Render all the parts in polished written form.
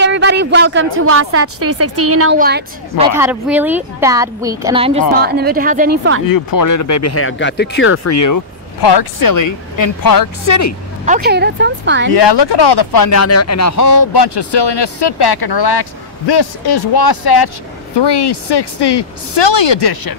Hey everybody, welcome to Wasatch 360. You know what? I've had a really bad week and I'm just not in the mood to have any fun. You poor little baby. Hey, I've got the cure for you. Park Silly in Park City. Okay, that sounds fun. Yeah, look at all the fun down there and a whole bunch of silliness. Sit back and relax. This is Wasatch 360 Silly Edition.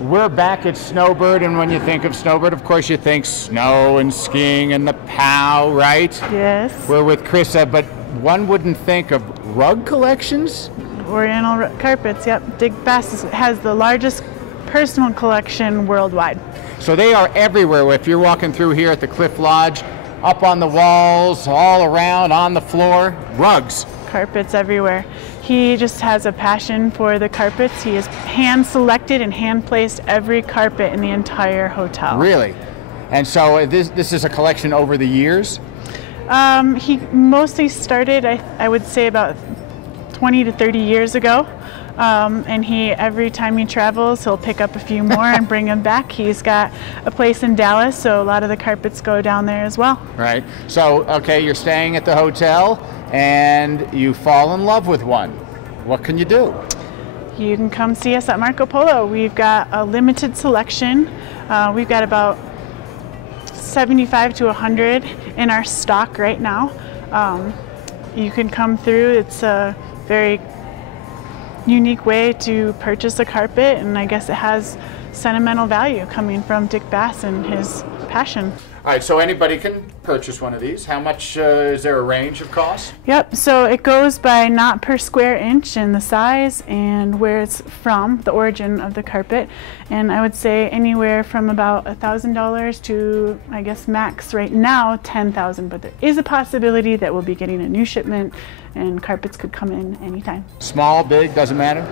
We're back at Snowbird, and when you think of Snowbird, of course you think snow and skiing and the POW, right? Yes. We're with Krista, but one wouldn't think of rug collections? Oriental carpets, yep. Dick Bass has the largest personal collection worldwide. So they are everywhere. If you're walking through here at the Cliff Lodge, up on the walls, all around, on the floor, rugs. Carpets everywhere. He just has a passion for the carpets. He has hand-selected and hand-placed every carpet in the entire hotel. Really? And so this is a collection over the years? He mostly started, I would say, about 20 to 30 years ago. And every time he travels, he'll pick up a few more and bring them back. He's got a place in Dallas, so a lot of the carpets go down there as well. Right. So, okay, you're staying at the hotel and you fall in love with one. What can you do? You can come see us at Marco Polo. We've got a limited selection. We've got about 75 to 100 in our stock right now. You can come through. It's a very unique way to purchase a carpet, and I guess it has sentimental value coming from Dick Bass and his passion. All right, so anybody can purchase one of these. How much is there a range of cost? Yep, so it goes by not per square inch and the size and where it's from, the origin of the carpet. And I would say anywhere from about $1,000 to, I guess, max right now, $10,000. But there is a possibility that we'll be getting a new shipment and carpets could come in anytime. Small, big, doesn't matter?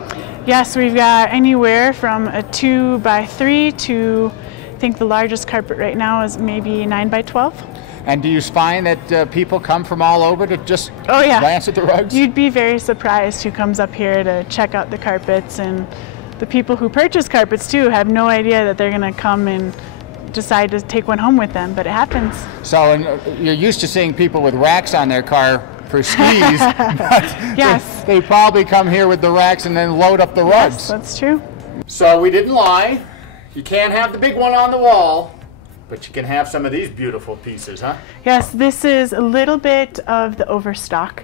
Yes, we've got anywhere from a 2x3 to, I think the largest carpet right now is maybe 9x12. And do you find that people come from all over to just glance at the rugs? You'd be very surprised who comes up here to check out the carpets, and the people who purchase carpets too have no idea that they're going to come and decide to take one home with them, but it happens. So you're used to seeing people with racks on their car for skis, but yes. they probably come here with the racks and then load up the rugs. Yes, that's true. So we didn't lie. You can't have the big one on the wall, but you can have some of these beautiful pieces, huh? Yes, this is a little bit of the overstock.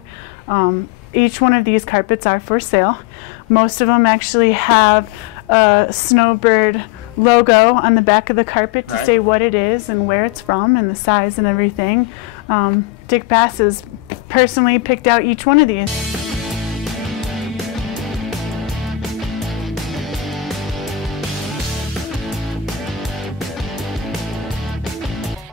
Each one of these carpets are for sale. Most of them actually have a Snowbird logo on the back of the carpet to say what it is and where it's from and the size and everything. Dick Bass has personally picked out each one of these.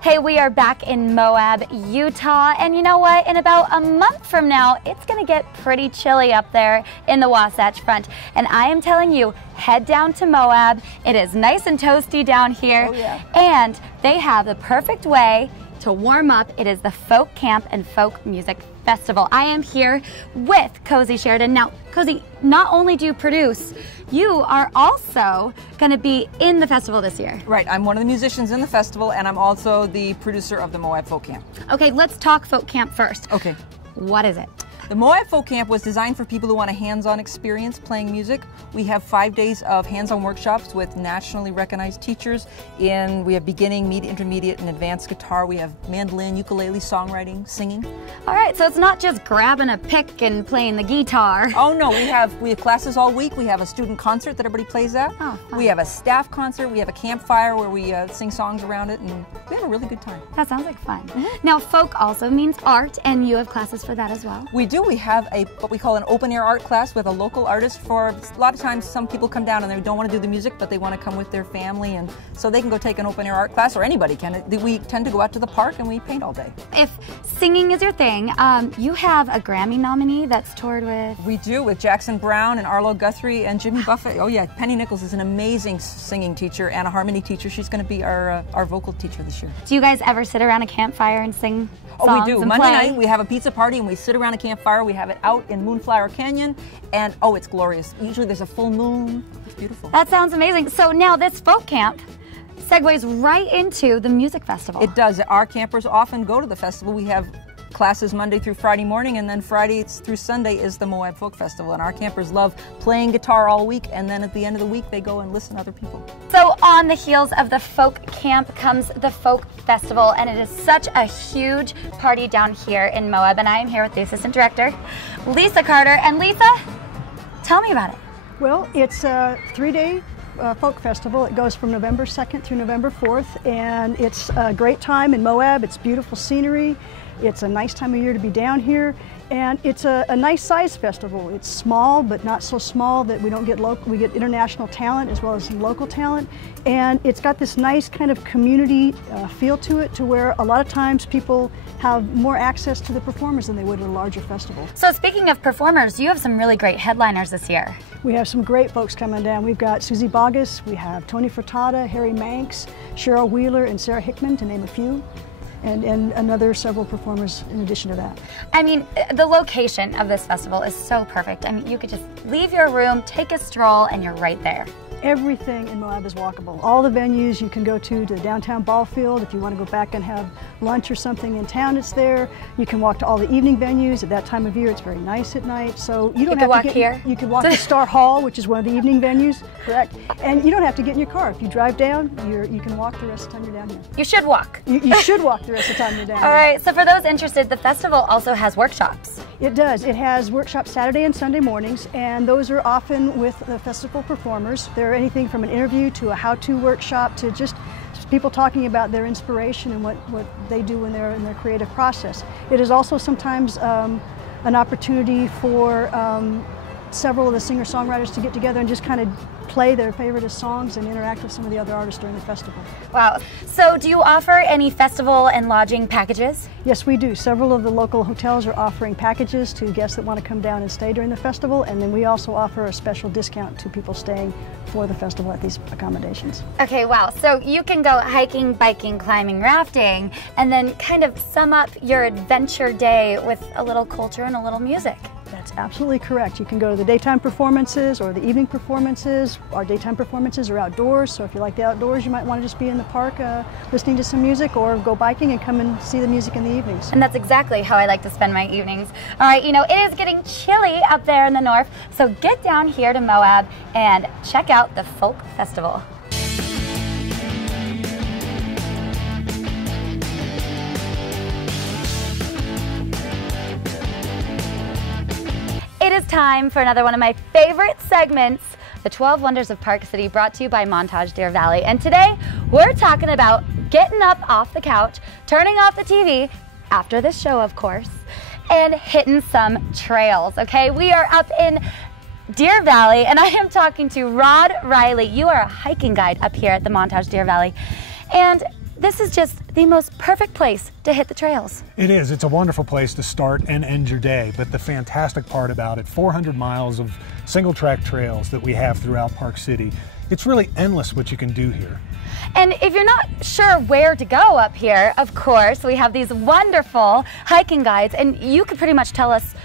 Hey, we are back in Moab, Utah, and you know what? In about a month from now, it's gonna get pretty chilly up there in the Wasatch Front. And I am telling you, head down to Moab. It is nice and toasty down here. Oh, yeah. And they have the perfect way to warm up. It is the Folk Camp and Folk Music Festival. I am here with Cozy Sheridan. Now, Cozy, not only do you produce, you are also going to be in the festival this year. Right, I'm one of the musicians in the festival, and I'm also the producer of the Moab Folk Camp. Okay, let's talk Folk Camp first. Okay. What is it? The Moab Folk Camp was designed for people who want a hands-on experience playing music. We have 5 days of hands-on workshops with nationally recognized teachers we have beginning, intermediate, and advanced guitar. We have mandolin, ukulele, songwriting, singing. All right, so it's not just grabbing a pick and playing the guitar. Oh no, we have classes all week. We have a student concert that everybody plays at. Oh, fun. We have a staff concert. We have a campfire where we sing songs around it, and we have a really good time. That sounds like fun. Now, folk also means art, and you have classes for that as well. We do. do. We have what we call an open air art class with a local artist. For a lot of times some people come down and they don't want to do the music, but they want to come with their family, and so they can go take an open air art class, or anybody can. We tend to go out to the park and we paint all day. If singing is your thing, you have a Grammy nominee that's toured with... We do, with Jackson Brown and Arlo Guthrie and Jimmy Buffett. Oh yeah, Penny Nichols is an amazing singing teacher and a harmony teacher. She's going to be our vocal teacher this year. Do you guys ever sit around a campfire and sing songs? Oh, we do. Monday play? night we have a pizza party and we sit around a campfire. We have it out in Moonflower Canyon, and oh, it's glorious. Usually there's a full moon. It's beautiful. That sounds amazing. So now this folk camp segues right into the music festival. It does. Our campers often go to the festival. We have classes Monday through Friday morning, and then Friday through Sunday is the Moab Folk Festival, and our campers love playing guitar all week, and then at the end of the week they go and listen to other people. So on the heels of the folk camp comes the folk festival, and it is such a huge party down here in Moab, and I am here with the assistant director, Lisa Carter. And Lisa, tell me about it. Well, it's a 3-day folk festival. It goes from November 2nd through November 4th, and it's a great time in Moab. It's beautiful scenery. It's a nice time of year to be down here, and it's a nice size festival. It's small, but not so small that we don't get local. We get international talent as well as local talent, and it's got this nice kind of community feel to it, to where a lot of times people have more access to the performers than they would at a larger festival. So speaking of performers, you have some really great headliners this year. We have some great folks coming down. We've got Susie Bogus, we have Tony Furtada, Harry Manx, Cheryl Wheeler, and Sarah Hickman, to name a few. And another several performers in addition to that. I mean, the location of this festival is so perfect. I mean, you could just leave your room, take a stroll, and you're right there. Everything in Moab is walkable. All the venues you can go to the downtown ball field. If you want to go back and have lunch or something in town, it's there. You can walk to all the evening venues. At that time of year, it's very nice at night. So you don't have to walk get here. You can walk to Star Hall, which is one of the evening venues, correct? And you don't have to get in your car. If you drive down, you can walk the rest of the time you're down here. You should walk. You should walk the rest of the time you're down here. All right, so for those interested, the festival also has workshops. It does. It has workshops Saturday and Sunday mornings, and those are often with the festival performers. They're anything from an interview to a how-to workshop to just people talking about their inspiration and what they do when they're in their creative process. It is also sometimes an opportunity for several of the singer-songwriters to get together and just kind of play their favorite songs and interact with some of the other artists during the festival. Wow. So do you offer any festival and lodging packages? Yes, we do. Several of the local hotels are offering packages to guests that want to come down and stay during the festival, and then we also offer a special discount to people staying for the festival at these accommodations. Okay, wow. So you can go hiking, biking, climbing, rafting, and then kind of sum up your adventure day with a little culture and a little music. That's absolutely correct. You can go to the daytime performances or the evening performances. Our daytime performances are outdoors, so if you like the outdoors, you might want to just be in the park listening to some music, or go biking and come and see the music in the evenings. And that's exactly how I like to spend my evenings. All right, you know, it is getting chilly up there in the north, so get down here to Moab and check out the Folk Festival. It is time for another one of my favorite segments, the 12 Wonders of Park City, brought to you by Montage Deer Valley. And today, we're talking about getting up off the couch, turning off the TV, after the show, of course, and hitting some trails, okay? We are up in Deer Valley, and I am talking to Rod Riley. You are a hiking guide up here at the Montage Deer Valley. And this is just the most perfect place to hit the trails. It is. It's a wonderful place to start and end your day. But the fantastic part about it, 400 miles of single track trails that we have throughout Park City. It's really endless what you can do here. And if you're not sure where to go up here, of course, we have these wonderful hiking guides, and you could pretty much tell us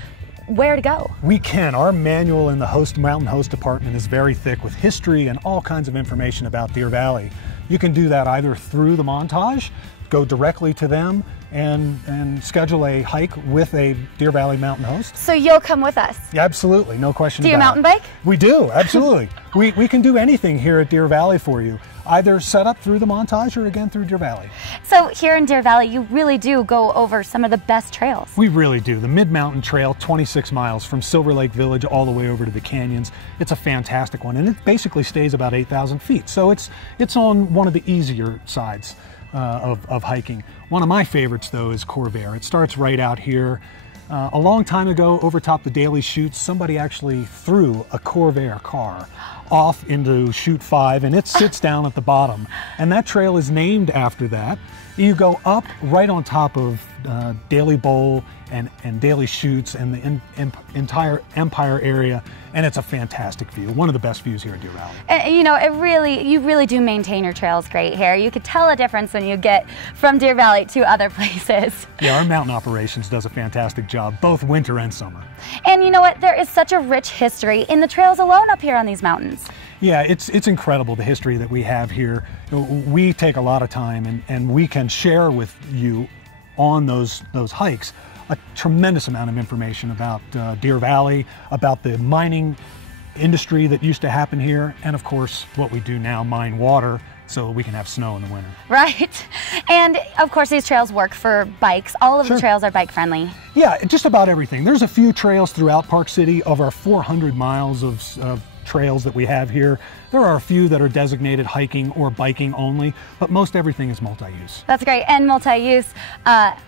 where to go. We can. Our manual in the Mountain Host Department is very thick with history and all kinds of information about Deer Valley. You can do that either through the Montage, go directly to them, and schedule a hike with a Deer Valley Mountain Host. So you'll come with us? Yeah, absolutely, no question about it. Do you mountain bike? We do, absolutely. we can do anything here at Deer Valley for you, either set up through the Montage or again through Deer Valley. So here in Deer Valley, you really do go over some of the best trails. We really do. The Mid-Mountain Trail, 26 miles from Silver Lake Village all the way over to the canyons. It's a fantastic one, and it basically stays about 8,000 feet. So it's on one of the easier sides of hiking. One of my favorites, though, is Corvair. It starts right out here A long time ago, over top the Daily Chutes, somebody actually threw a Corvair car off into Chute 5, and it sits down at the bottom. And that trail is named after that. You go up right on top of Daily Bowl and Daily Chutes and the entire Empire area, and it's a fantastic view. One of the best views here at Deer Valley. You know, you really do maintain your trails great here. You could tell a difference when you get from Deer Valley to other places. Yeah, our mountain operations does a fantastic job, both winter and summer. And you know what? There is such a rich history in the trails alone up here on these mountains. Yeah, it's incredible, the history that we have here. We take a lot of time and we can share with you on those hikes a tremendous amount of information about Deer Valley, about the mining industry that used to happen here, and of course what we do now, mine water so we can have snow in the winter. Right. And of course these trails work for bikes. All of the trails are bike friendly. Yeah, just about everything. There's a few trails throughout Park City. Of our 400 miles of trails that we have here, there are a few that are designated hiking or biking only, but most everything is multi-use. That's great. And multi-use.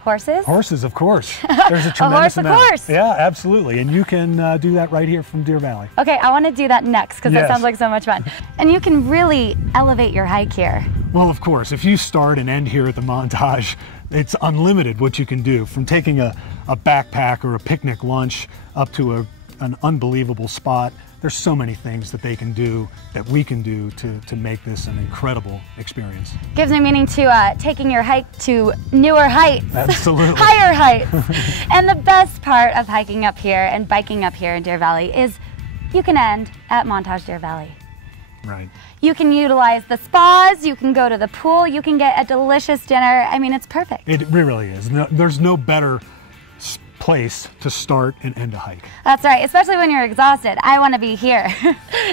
Horses? Horses, of course. There's a tremendous amount. Of course. Yeah, absolutely. And you can do that right here from Deer Valley. Okay, I want to do that next because that sounds like so much fun. And you can really elevate your hike here. Well, of course, if you start and end here at the Montage, it's unlimited what you can do, from taking a backpack or a picnic lunch up to an unbelievable spot. There's so many things that they can do, that we can do to make this an incredible experience. Gives me meaning to taking your hike to newer heights. Absolutely. Higher heights. And the best part of hiking up here and biking up here in Deer Valley is you can end at Montage Deer Valley. Right. You can utilize the spas, you can go to the pool, you can get a delicious dinner. I mean, it's perfect. It really is. There's no better place to start and end a hike. That's right, especially when you're exhausted. I want to be here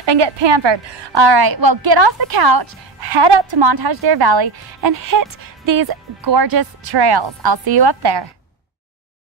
and get pampered. All right, well, get off the couch, head up to Montage Deer Valley, and hit these gorgeous trails. I'll see you up there.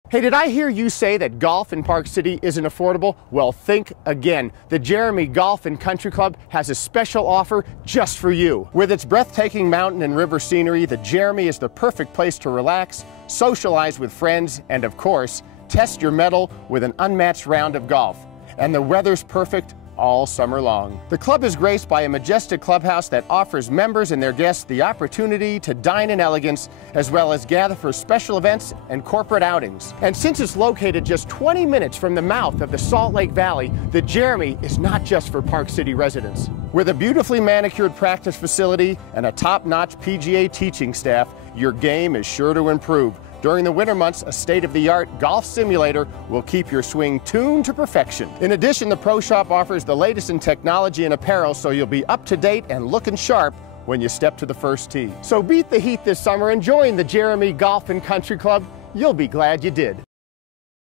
Hey, did I hear you say that golf in Park City isn't affordable? Well, think again. The Jeremy Golf and Country Club has a special offer just for you. With its breathtaking mountain and river scenery, the Jeremy is the perfect place to relax, socialize with friends, and of course, test your mettle with an unmatched round of golf. And the weather's perfect all summer long. The club is graced by a majestic clubhouse that offers members and their guests the opportunity to dine in elegance, as well as gather for special events and corporate outings. And since it's located just 20 minutes from the mouth of the Salt Lake Valley, the Jeremy is not just for Park City residents. With a beautifully manicured practice facility and a top-notch PGA teaching staff, your game is sure to improve. During the winter months, a state-of-the-art golf simulator will keep your swing tuned to perfection. In addition, the Pro Shop offers the latest in technology and apparel, so you'll be up to date and looking sharp when you step to the first tee. So beat the heat this summer and join the Jeremy Golf and Country Club. You'll be glad you did.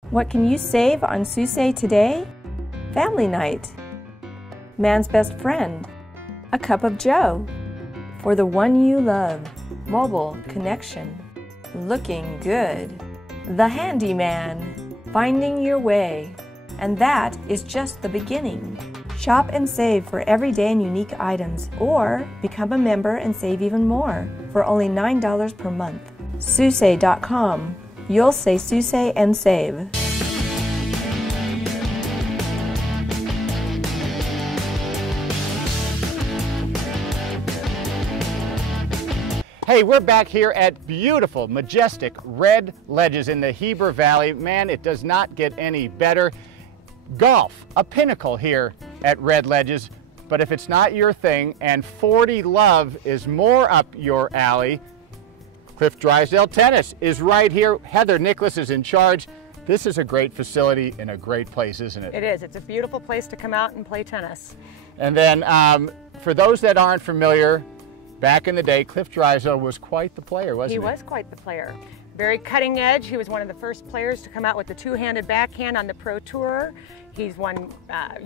What can you save on Susay today? Family night. Man's best friend. A cup of joe. For the one you love. Mobile connection. Looking good. The handyman. Finding your way. And that is just the beginning. Shop and save for everyday and unique items, or become a member and save even more for only $9 per month. Susay.com. You'll say Susay and save. Hey, we're back here at beautiful, majestic Red Ledges in the Heber Valley. Man, it does not get any better. Golf, a pinnacle here at Red Ledges, but if it's not your thing and 40 Love is more up your alley, Cliff Drysdale Tennis is right here. Heather Nicholas is in charge. This is a great facility and a great place, isn't it? It is. It's a beautiful place to come out and play tennis. And then for those that aren't familiar, back in the day, Cliff Drysdale was quite the player, wasn't he? He was quite the player. Very cutting edge. He was one of the first players to come out with the two-handed backhand on the Pro Tour. He's won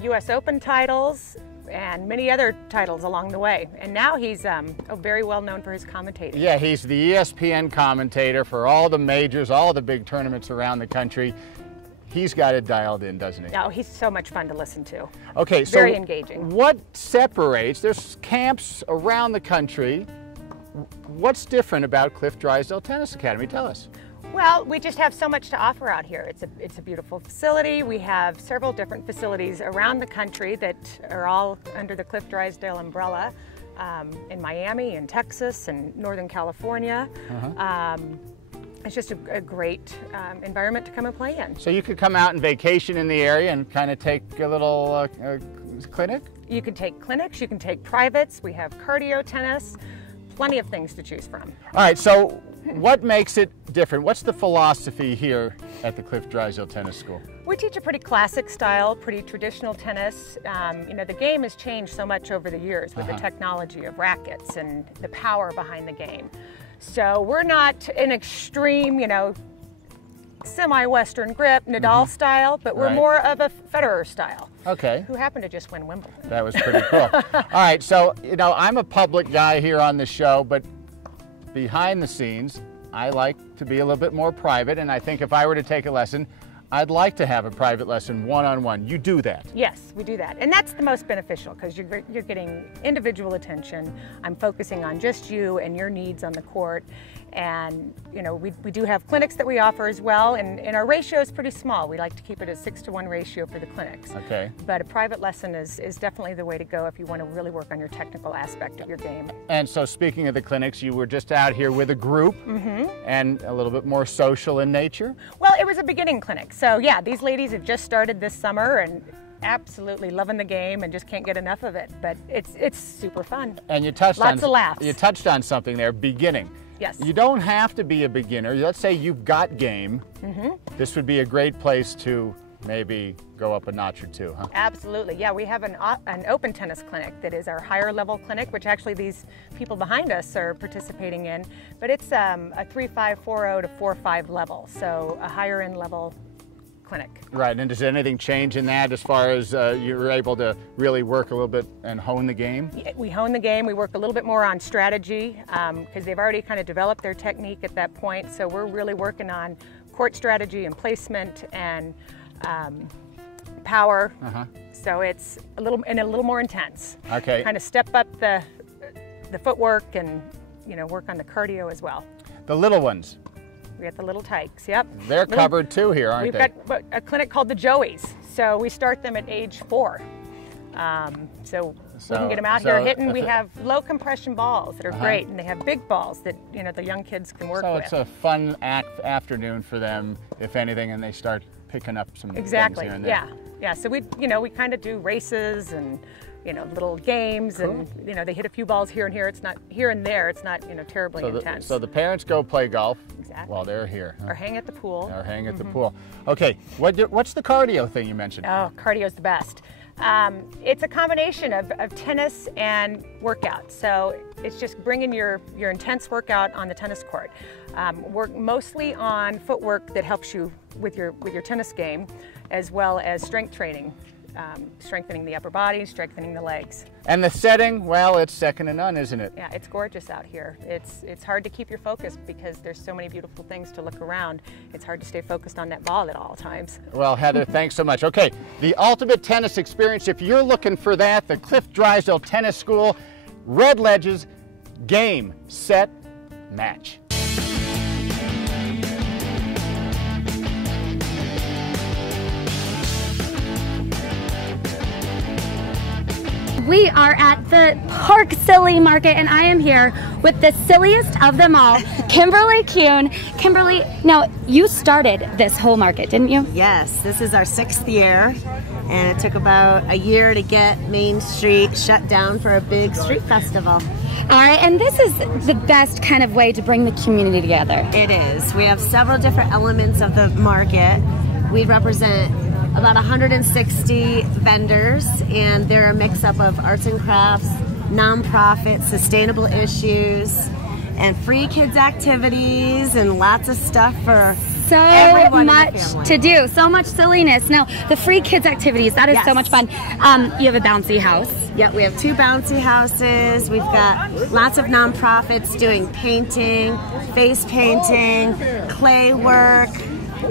U.S. Open titles and many other titles along the way. And now he's very well known for his commentating. Yeah, he's the ESPN commentator for all the majors, all the big tournaments around the country. He's got it dialed in, doesn't he? Oh, he's so much fun to listen to. Okay, so very engaging. What separates, there's camps around the country. What's different about Cliff Drysdale Tennis Academy? Tell us. Well, we just have so much to offer out here. It's a beautiful facility. We have several different facilities around the country that are all under the Cliff Drysdale umbrella, in Miami, in Texas, and Northern California. It's just a great environment to come and play in. So you could come out and vacation in the area and kind of take a little clinic? You can take clinics, you can take privates. We have cardio tennis, plenty of things to choose from. All right, so what makes it different? What's the philosophy here at the Cliff Drysdale Tennis School? We teach a pretty classic style, pretty traditional tennis. You know, the game has changed so much over the years with the technology of rackets and the power behind the game. So we're not an extreme, you know, semi-Western grip, Nadal style, but we're more of a Federer style. Okay. Who happened to just win Wimbledon. That was pretty cool. All right, so, you know, I'm a public guy here on the show, but behind the scenes, I like to be a little bit more private, and I think if I were to take a lesson, I'd like to have a private lesson one-on-one. You do that. Yes, we do that. And that's the most beneficial because you're getting individual attention. I'm focusing on just you and your needs on the court. And, you know, we do have clinics that we offer as well. And our ratio is pretty small. We like to keep it a 6-to-1 ratio for the clinics. Okay. But a private lesson is definitely the way to go if you want to really work on your technical aspect of your game. And so speaking of the clinics, you were just out here with a group and a little bit more social in nature? Well, it was a beginning clinic. So yeah, these ladies have just started this summer and absolutely loving the game and just can't get enough of it. But it's super fun. And you touched lots of laughs. You touched on something there, beginning. Yes. You don't have to be a beginner. Let's say you've got game. This would be a great place to maybe go up a notch or two, huh? Absolutely. Yeah, we have an open tennis clinic that is our higher level clinic, which actually these people behind us are participating in. But it's a 3.5, 4.0 to 4.5 level, so a higher end level clinic. Right, and does anything change in that as far as you're able to really work a little bit and hone the game? Yeah, we hone the game. We work a little bit more on strategy because they've already kind of developed their technique at that point. So we're really working on court strategy and placement and power. So it's a little more intense. Okay. Kind of step up the footwork and, you know, work on the cardio as well. The little ones. We got the little tykes, yep. They're covered too here, aren't they? We've got a clinic called the Joeys. So we start them at age 4. So we can get them out here hitting. We have low compression balls that are great, and they have big balls that, you know, the young kids can work with. So it's a fun afternoon for them, if anything, and they start picking up some things here and there. Yeah. So we kind of do races and, you know, little games, and, you know, they hit a few balls here and here. It's not here and there. It's not, you know, terribly intense. So the parents go play golf while they're here. Or hang at the pool. Or hang at the pool. Okay, what's the cardio thing you mentioned? Oh, cardio's the best. It's a combination of tennis and workout. So it's just bringing your intense workout on the tennis court. Work mostly on footwork that helps you with your tennis game, as well as strength training. Strengthening the upper body, strengthening the legs. And the setting, well, it's second to none, isn't it? Yeah, it's gorgeous out here. It's hard to keep your focus because there's so many beautiful things to look around. It's hard to stay focused on that ball at all times. Well, Heather, thanks so much. Okay, the ultimate tennis experience, if you're looking for that, the Cliff Drysdale Tennis School, Red Ledges, game, set, match. We are at the Park Silly Market, and I am here with the silliest of them all, Kimberly Kuhn. Kimberly, now you started this whole market, didn't you? Yes, this is our 6th year, and it took about a year to get Main Street shut down for a big street festival. All right, and this is the best kind of way to bring the community together. It is. We have several different elements of the market. We represent about 160 vendors, and they're a mix-up of arts and crafts, nonprofit, sustainable issues, and free kids activities, and lots of stuff for everyone much to do, so much silliness. Now, the free kids activities, that is so much fun. You have a bouncy house. Yeah, we have 2 bouncy houses. We've got lots of nonprofits doing painting, face painting, clay work,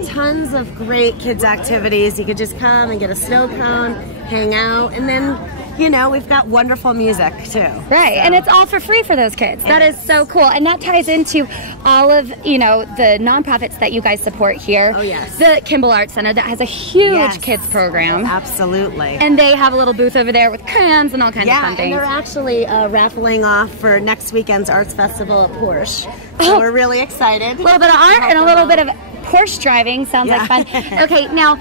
tons of great kids activities. You could just come and get a snow cone, hang out, and then you know, we've got wonderful music too. Right, and it's all for free for those kids. That is so cool, and that ties into all of, you know, the nonprofits that you guys support here. Oh yes. The Kimball Arts Center that has a huge kids program. Absolutely. And they have a little booth over there with crayons and all kinds of fun And things. they're actually raffling off for next weekend's Arts Festival at Porsche. So we're really excited. A little bit of art and a little bit of Porsche driving. Sounds like fun. Okay, now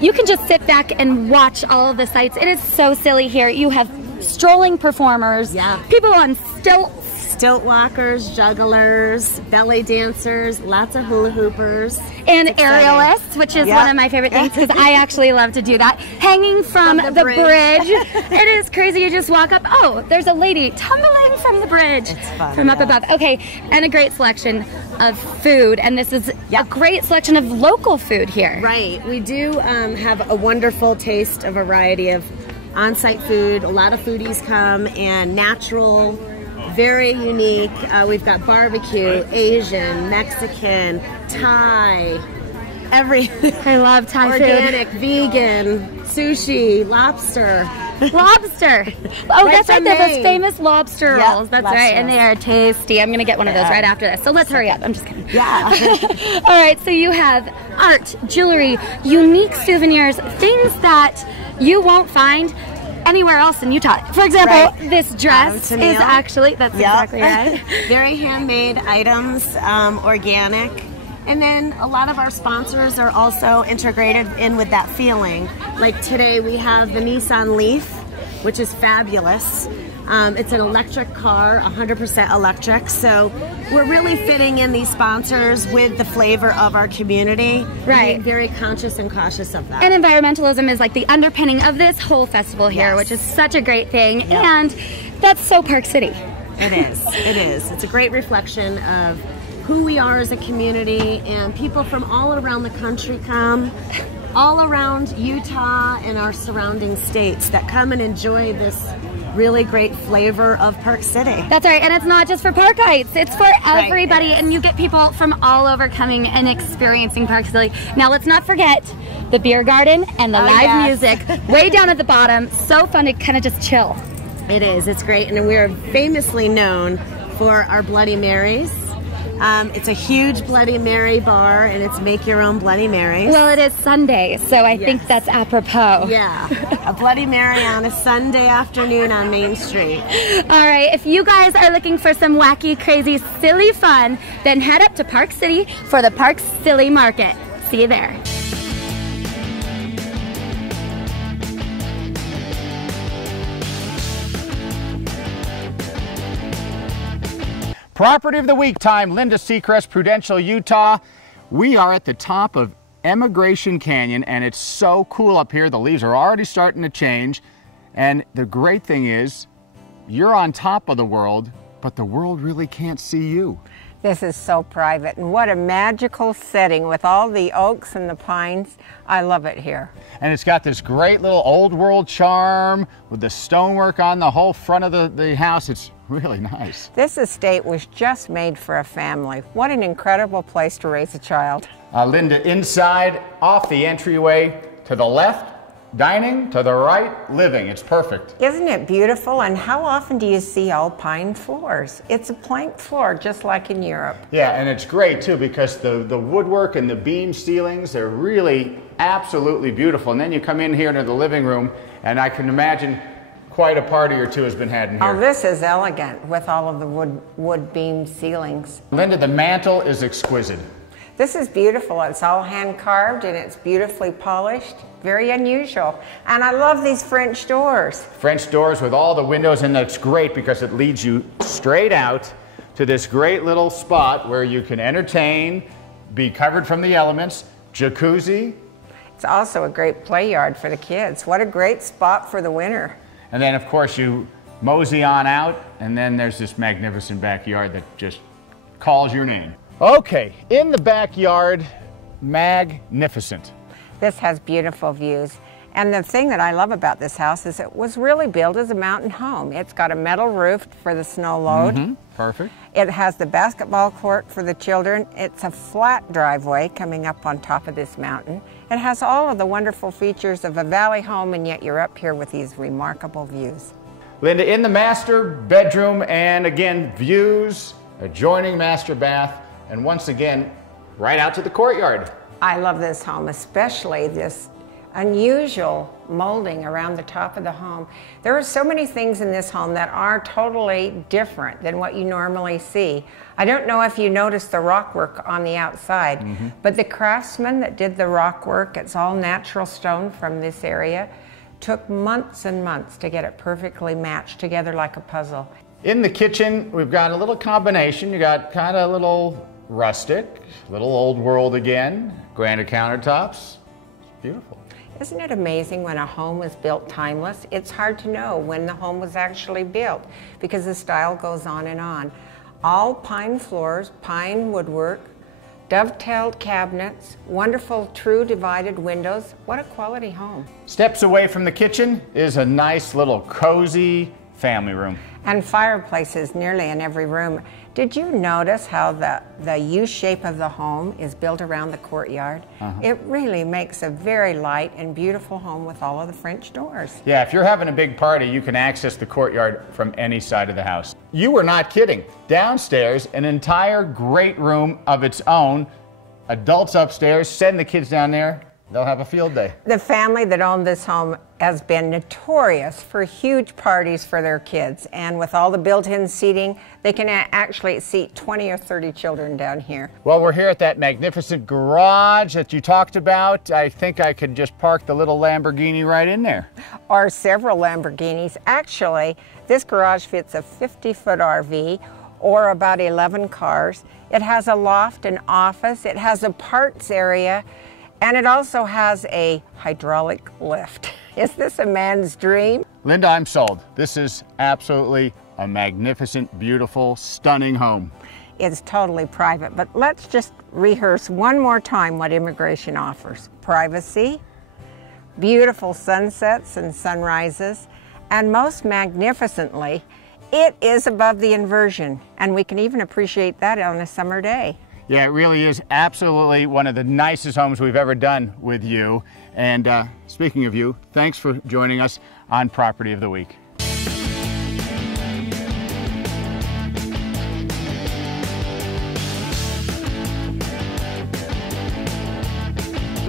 you can just sit back and watch all of the sights. It is so silly here. You have strolling performers, people on stilts, stilt walkers, jugglers, belly dancers, lots of hula hoopers. And aerialists, which is one of my favorite things because I actually love to do that. Hanging from the bridge. It is crazy. You just walk up. Oh, there's a lady tumbling from the bridge. It's fun, from up above. Okay, and a great selection of food. And this is a great selection of local food here. Right. We do have a wonderful taste, a variety of on-site food. A lot of foodies come, and natural, very unique. We've got barbecue, Asian, Mexican, Thai, everything. I love Thai food. Organic, vegan, sushi, lobster. Lobster. Oh, that's right. They're those famous lobster rolls. That's lobster right. And they are tasty. I'm going to get one of those right after this. So let's hurry up. I'm just kidding. All right. So you have art, jewelry, unique souvenirs, things that you won't find anywhere else in Utah. For example, this dress is actually, that's exactly right. Very handmade items, organic. And then a lot of our sponsors are also integrated in with that feeling. Like today we have the Nissan Leaf, which is fabulous. It's an electric car, 100% electric. So we're really fitting in these sponsors with the flavor of our community. Right. Being very conscious and cautious of that. And environmentalism is like the underpinning of this whole festival here, which is such a great thing. And that's so Park City. It is. It is. It's a great reflection of who we are as a community, and people from all around the country come, all around Utah and our surrounding states that come and enjoy this really great flavor of Park City. That's right, and it's not just for Parkites, it's for everybody, and you get people from all over coming and experiencing Park City. Now let's not forget the beer garden and the live music way down at the bottom. So fun to kind of just chill. It is, it's great, and we are famously known for our Bloody Marys. It's a huge Bloody Mary bar, and it's make your own Bloody Marys. Well, it is Sunday, so I think that's apropos. Yeah, a Bloody Mary on a Sunday afternoon on Main Street. All right, if you guys are looking for some wacky, crazy, silly fun, then head up to Park City for the Park Silly Market. See you there. Property of the Week time, Linda Seacrest, Prudential, Utah. We are at the top of Emigration Canyon, and it's so cool up here. The leaves are already starting to change. And the great thing is, you're on top of the world, but the world really can't see you. This is so private, and what a magical setting with all the oaks and the pines. I love it here. And it's got this great little old world charm with the stonework on the whole front of the house. It's really nice. This estate was just made for a family. What an incredible place to raise a child. Linda, inside, off the entryway, to the left, dining, to the right, living. It's perfect. Isn't it beautiful? And how often do you see all pine floors? It's a plank floor, just like in Europe. Yeah, and it's great too because the woodwork and the beam ceilings, they're really absolutely beautiful. And then you come in here into the living room, and I can imagine quite a party or two has been had in here. Oh, this is elegant with all of the wood beam ceilings. Linda, the mantle is exquisite. This is beautiful. It's all hand carved and it's beautifully polished. Very unusual. And I love these French doors. French doors with all the windows, and that's great because it leads you straight out to this great little spot where you can entertain, be covered from the elements, jacuzzi. It's also a great play yard for the kids. What a great spot for the winter. And then of course you mosey on out, and then there's this magnificent backyard that just calls your name. Okay, in the backyard, magnificent. This has beautiful views. And the thing that I love about this house is it was really built as a mountain home. It's got a metal roof for the snow load. Perfect. It has the basketball court for the children. It's a flat driveway coming up on top of this mountain. It has all of the wonderful features of a valley home, and yet you're up here with these remarkable views. Linda, in the master bedroom, and again, views, adjoining master bath, and once again, right out to the courtyard. I love this home, especially this unusual molding around the top of the home. There are so many things in this home that are totally different than what you normally see. I don't know if you noticed the rock work on the outside, but the craftsman that did the rock work, it's all natural stone from this area, took months and months to get it perfectly matched together like a puzzle. In the kitchen, we've got a little combination. You got kind of a little rustic, little old world again, granite countertops. Beautiful. Isn't it amazing when a home is built timeless? It's hard to know when the home was actually built because the style goes on and on. All pine floors, pine woodwork, dovetailed cabinets, wonderful true divided windows. What a quality home. Steps away from the kitchen is a nice little cozy family room. And fireplaces nearly in every room. Did you notice how the U shape of the home is built around the courtyard? It really makes a very light and beautiful home with all of the French doors. Yeah, if you're having a big party, you can access the courtyard from any side of the house. You were not kidding. Downstairs, an entire great room of its own. Adults upstairs, send the kids down there. They'll have a field day. The family that owned this home has been notorious for huge parties for their kids. And with all the built-in seating, they can actually seat 20 or 30 children down here. Well, we're here at that magnificent garage that you talked about. I think I could just park the little Lamborghini right in there. Or several Lamborghinis. Actually, this garage fits a 50-foot RV or about 11 cars. It has a loft, an office, it has a parts area, and it also has a hydraulic lift. Is this a man's dream? Linda, I'm sold. This is absolutely a magnificent, beautiful, stunning home. It's totally private, but let's just rehearse one more time what immigration offers. Privacy, beautiful sunsets and sunrises, and most magnificently, it is above the inversion, and we can even appreciate that on a summer day. Yeah, it really is absolutely one of the nicest homes we've ever done with you. And speaking of you, thanks for joining us on Property of the Week.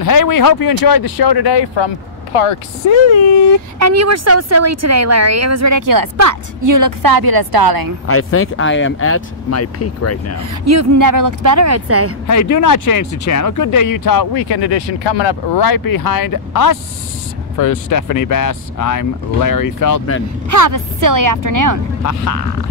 Hey, we hope you enjoyed the show today from Park City. And you were so silly today, Larry. It was ridiculous. But you look fabulous, darling. I think I am at my peak right now. You've never looked better, I'd say. Hey, do not change the channel. Good Day Utah Weekend Edition coming up right behind us. For Stephanie Bass, I'm Larry Feldman. Have a silly afternoon. Ha ha.